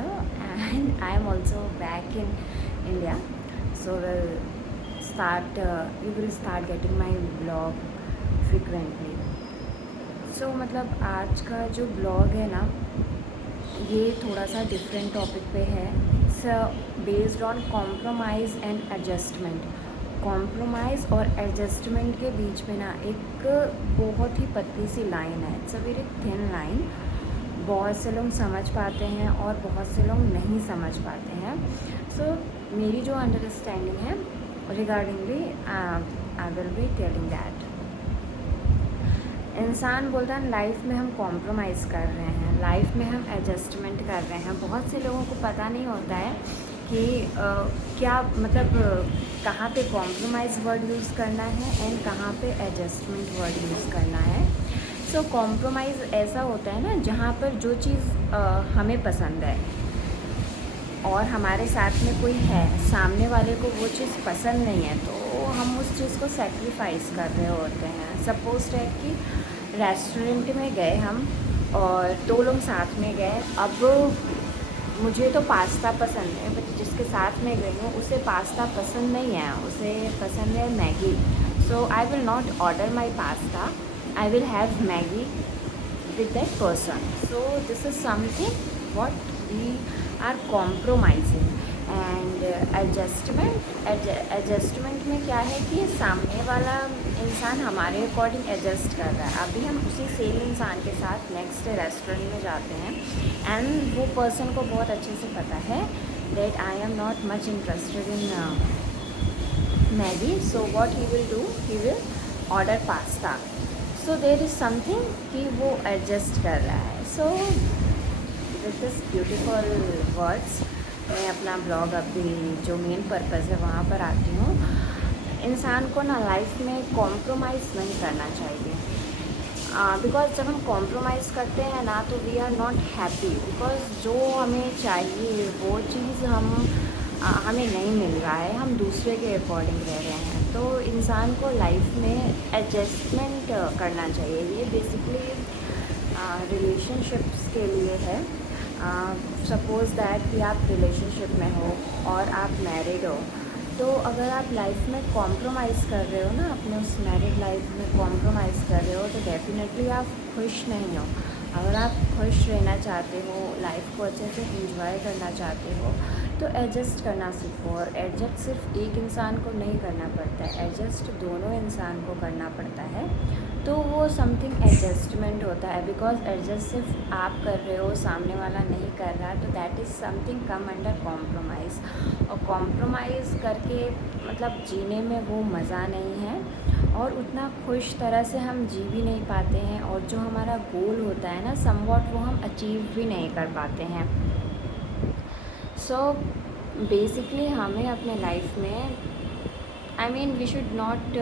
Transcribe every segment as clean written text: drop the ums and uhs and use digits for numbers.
channel, and I am also back in India. So you will start getting my vlog frequently. So मतलब आज का जो blog है ना, ये थोड़ा सा डिफरेंट टॉपिक पे है. It's based on compromise and adjustment. Compromise और एडजस्टमेंट के बीच में ना एक बहुत ही पतली सी लाइन है. It's a very thin line. बहुत से लोग समझ पाते हैं और बहुत से लोग नहीं समझ पाते हैं. सो मेरी जो अंडरस्टैंडिंग है regardingly I will be telling that. इंसान बोलता है लाइफ में हम कॉम्प्रोमाइज़ कर रहे हैं, लाइफ में हम एडजस्टमेंट कर रहे हैं. बहुत से लोगों को पता नहीं होता है कि क्या मतलब कहाँ पे कॉम्प्रोमाइज़ वर्ड यूज़ करना है एंड कहाँ पे एडजस्टमेंट वर्ड यूज़ करना है. सो कॉम्प्रोमाइज़ ऐसा होता है ना जहाँ पर जो चीज़ हमें पसंद है और हमारे साथ में कोई है, सामने वाले को वो चीज़ पसंद नहीं है, तो हम उस चीज़ को सेक्रीफाइस कर रहे होते हैं. सपोज दैट कि रेस्टोरेंट में गए हम और 2 लोग साथ में गए. अब मुझे तो पास्ता पसंद है, बट जिसके साथ में गई हूँ उसे पास्ता पसंद नहीं है, उसे पसंद है Maggi. So I will not order my pasta, I will have Maggi with that person. So this is something what we are compromising. And adjustment में क्या है कि सामने वाला इंसान हमारे अकॉर्डिंग एडजस्ट कर रहा है. अभी हम उसी सेम इंसान के साथ नेक्स्ट रेस्टोरेंट में जाते हैं एंड वो पर्सन को बहुत अच्छे से पता है that I am not much interested in Maggi. So what he will do, he will order pasta. So there is something कि वो एडजस्ट कर रहा है. So with this beautiful words मैं अपना ब्लॉग अभी जो मेन पर्पज़ है वहाँ पर आती हूँ. इंसान को ना लाइफ में कॉम्प्रोमाइज़ नहीं करना चाहिए. बिकॉज जब हम कॉम्प्रोमाइज़ करते हैं ना तो we are not happy. Because जो हमें चाहिए वो चीज़ हमें नहीं मिल रहा है, हम दूसरे के अकॉर्डिंग रह रहे हैं. तो इंसान को लाइफ में एडजस्टमेंट करना चाहिए. ये बेसिकली रिलेशनशिप्स के लिए है. सपोज़ दैट कि आप रिलेशनशिप में हो और आप मैरिड हो, तो अगर आप लाइफ में कॉम्प्रोमाइज़ कर रहे हो ना, अपने उस मैरिड लाइफ में कॉम्प्रोमाइज़ कर रहे हो, तो डेफिनेटली आप खुश नहीं हो. अगर आप खुश रहना चाहते हो, लाइफ को अच्छे से एंजॉय करना चाहते हो, तो एडजस्ट करना सीखो. और एडजस्ट सिर्फ एक इंसान को नहीं करना पड़ता है, एडजस्ट दोनों इंसान को करना पड़ता है. तो वो समथिंग एडजस्टमेंट होता है. बिकॉज एडजस्ट सिर्फ आप कर रहे हो, सामने वाला नहीं कर रहा, तो that is something come under compromise. और कॉम्प्रोमाइज़ करके मतलब जीने में वो मज़ा नहीं है और उतना खुश तरह से हम जी भी नहीं पाते हैं. और जो हमारा गोल होता है ना समवॉट, वो हम अचीव भी नहीं कर पाते हैं. सो बेसिकली हमें अपने लाइफ में I mean we should not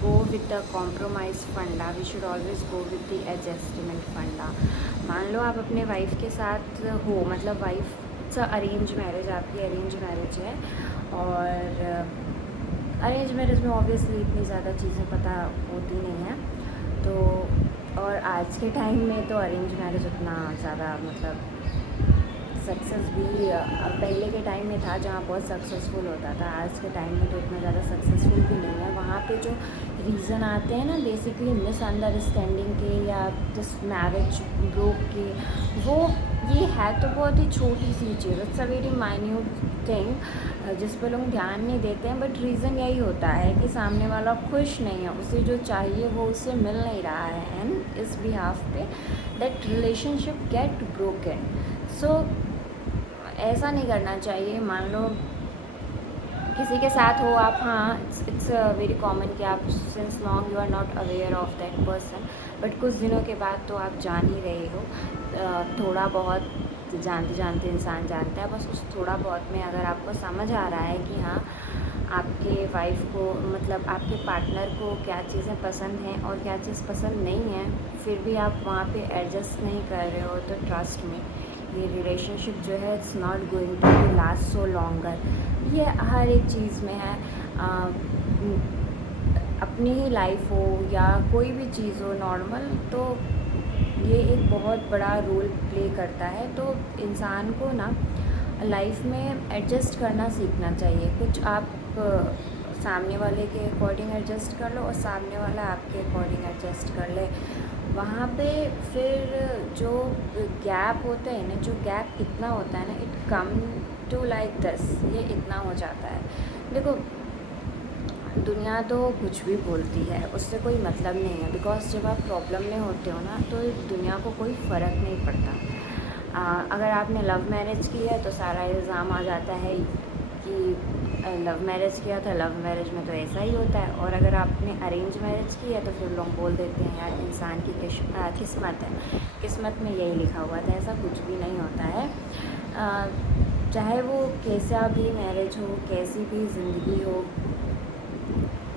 go with the compromise funda, we should always go with the adjustment funda. मान लो आप अपने वाइफ के साथ हो, मतलब वाइफ इट्स अरेंज मैरिज, आपकी अरेंज मैरिज है. और अरेंज मैरिज में ऑब्वियसली इतनी ज़्यादा चीज़ें पता होती नहीं हैं. तो और आज के टाइम में तो अरेंज मैरिज उतना ज़्यादा मतलब सक्सेस भी पहले के टाइम में था जहाँ बहुत सक्सेसफुल होता था. आज के टाइम में तो इतना ज़्यादा सक्सेसफुल भी नहीं है. वहाँ पे जो रीज़न आते हैं ना बेसिकली मिसअंडरस्टैंडिंग के या जिस मैरिज ब्रोक के, वो ये है तो बहुत ही छोटी सी चीज़. It's a very minute thing जिस पर लोग ध्यान नहीं देते हैं. बट रीज़न यही होता है कि सामने वाला खुश नहीं है, उसे जो चाहिए वो उसे मिल नहीं रहा है. एंड इस बिहाफ पे दैट रिलेशनशिप गेट ब्रोकन. सो ऐसा नहीं करना चाहिए. मान लो किसी के साथ हो आप, हाँ इट्स वेरी कॉमन कि आप since long you are not aware of that person, but कुछ दिनों के बाद तो आप जान ही रहे हो. थोड़ा बहुत जानते जानते इंसान जानता है. बस उस थोड़ा बहुत में अगर आपको समझ आ रहा है कि हाँ आपके वाइफ को मतलब आपके पार्टनर को क्या चीज़ें पसंद हैं और क्या चीज़ पसंद नहीं है, फिर भी आप वहाँ पे एडजस्ट नहीं कर रहे हो, तो ट्रस्ट में ये रिलेशनशिप जो है it's not going to be last so longer. ये हर एक चीज़ में है. अपनी ही लाइफ हो या कोई भी चीज़ हो नॉर्मल, तो ये एक बहुत बड़ा रोल प्ले करता है। तो इंसान को ना लाइफ में एडजस्ट करना सीखना चाहिए। कुछ आप सामने वाले के अकॉर्डिंग एडजस्ट कर लो और सामने वाला आपके अकॉर्डिंग एडजस्ट कर ले। वहाँ पे फिर जो गैप होता है ना, जो गैप इतना होता है ना, it come to like this, ये इतना हो जाता है। देखो, दुनिया तो कुछ भी बोलती है, उससे कोई मतलब नहीं है। बिकॉज जब आप प्रॉब्लम में होते हो ना, तो दुनिया को कोई फ़र्क नहीं पड़ता। अगर आपने लव मैरिज की है तो सारा इल्ज़ाम आ जाता है कि लव मैरिज किया था, लव मैरिज में तो ऐसा ही होता है। और अगर आपने अरेंज मैरिज की है तो फिर लोग बोल देते हैं यार इंसान की किस्मत है, किस्मत में यही लिखा हुआ था। ऐसा कुछ भी नहीं होता है। चाहे वो कैसा भी मैरिज हो, कैसी भी ज़िंदगी हो,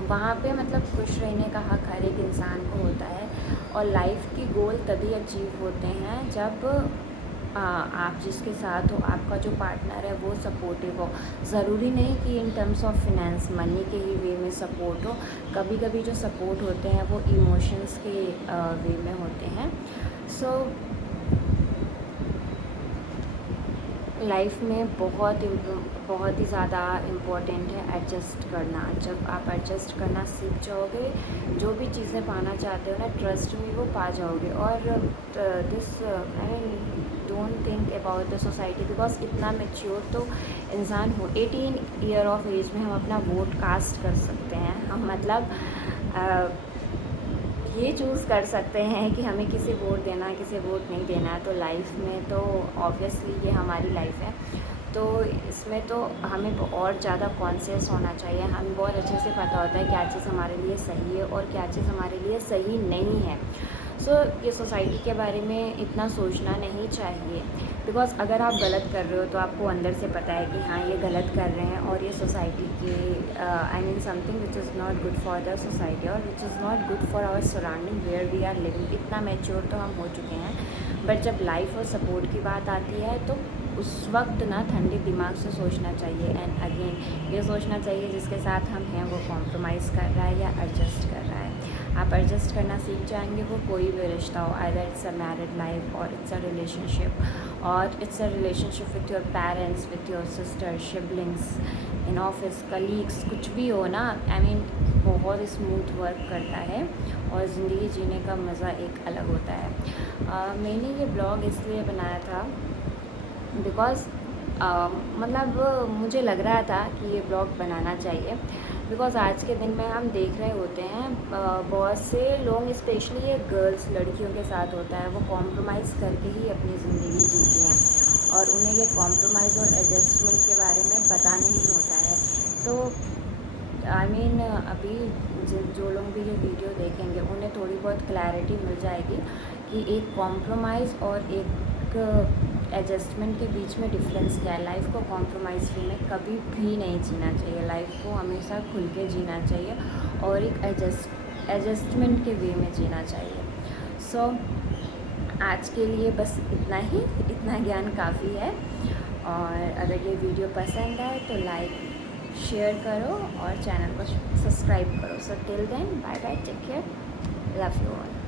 वहाँ पे मतलब खुश रहने का हक़ हर एक इंसान को होता है। और लाइफ की गोल तभी अचीव होते हैं जब आप जिसके साथ हो, आपका जो पार्टनर है वो सपोर्टिव हो। ज़रूरी नहीं कि in terms of finance, money के ही वे में सपोर्ट हो। कभी कभी जो सपोर्ट होते हैं वो इमोशंस के वे में होते हैं। सो लाइफ में बहुत ही ज़्यादा इम्पोर्टेंट है एडजस्ट करना। जब आप एडजस्ट करना सीख जाओगे, जो भी चीज़ें पाना चाहते हो ना, ट्रस्ट में वो पा जाओगे। और this I mean don't think about the society, because इतना मेच्योर तो इंसान हो। 18 ईयर ऑफ एज में हम अपना वोट कास्ट कर सकते हैं। हम मतलब ये चूज़ कर सकते हैं कि हमें किसे वोट देना है, किसे वोट नहीं देना है। तो लाइफ में तो ऑब्वियसली ये हमारी लाइफ है, तो इसमें तो हमें और ज़्यादा कॉन्शियस होना चाहिए। हमें बहुत अच्छे से पता होता है क्या चीज़ हमारे लिए सही है और क्या चीज़ हमारे लिए सही नहीं है। सो ये सोसाइटी के बारे में इतना सोचना नहीं चाहिए। बिकॉज अगर आप गलत कर रहे हो तो आपको अंदर से पता है कि हाँ ये गलत कर रहे हैं और ये सोसाइटी के I mean something which is not good for the society और which is not good for our surrounding where we are living. इतना मैच्योर तो हम हो चुके हैं, बट जब लाइफ और सपोर्ट की बात आती है तो उस वक्त ना ठंडे दिमाग से सोचना चाहिए। एंड अगेन ये सोचना चाहिए जिसके साथ हम हैं वो कॉम्प्रोमाइज़ कर रहा है या एडजस्ट कर रहा है। आप एडजस्ट करना सीख जाएंगे, वो कोई भी रिश्ता हो, either it's a married life और इट्स अ रिलेशनशिप और it's a relationship with your parents, with your sister, siblings, in office, colleagues, कुछ भी हो ना, आई मीन बहुत स्मूथ वर्क करता है और ज़िंदगी जीने का मज़ा एक अलग होता है। मैंने ये ब्लॉग इसलिए बनाया था बिकॉज़ मतलब मुझे लग रहा था कि ये ब्लॉग बनाना चाहिए। बिकॉज़ आज के दिन में हम देख रहे होते हैं बहुत से लोग, स्पेशली ये गर्ल्स, लड़कियों के साथ होता है, वो कॉम्प्रोमाइज़ करके ही अपनी ज़िंदगी जीती हैं और उन्हें ये कॉम्प्रोमाइज़ और एडजस्टमेंट के बारे में पता नहीं होता है। तो आई मीन अभी जो लोग भी ये वीडियो देखेंगे उन्हें थोड़ी बहुत क्लैरिटी मिल जाएगी कि एक कॉम्प्रोमाइज़ और एक एडजस्टमेंट के बीच में डिफरेंस क्या है। लाइफ को कॉम्प्रोमाइज़ वे में कभी भी नहीं जीना चाहिए, लाइफ को हमेशा खुल के जीना चाहिए और एक एडजस्टमेंट के वे में जीना चाहिए। सो आज के लिए बस इतना ही, इतना ज्ञान काफ़ी है। और अगर ये वीडियो पसंद आए तो लाइक शेयर करो और चैनल को सब्सक्राइब करो। So till then, bye bye, take care, love you all.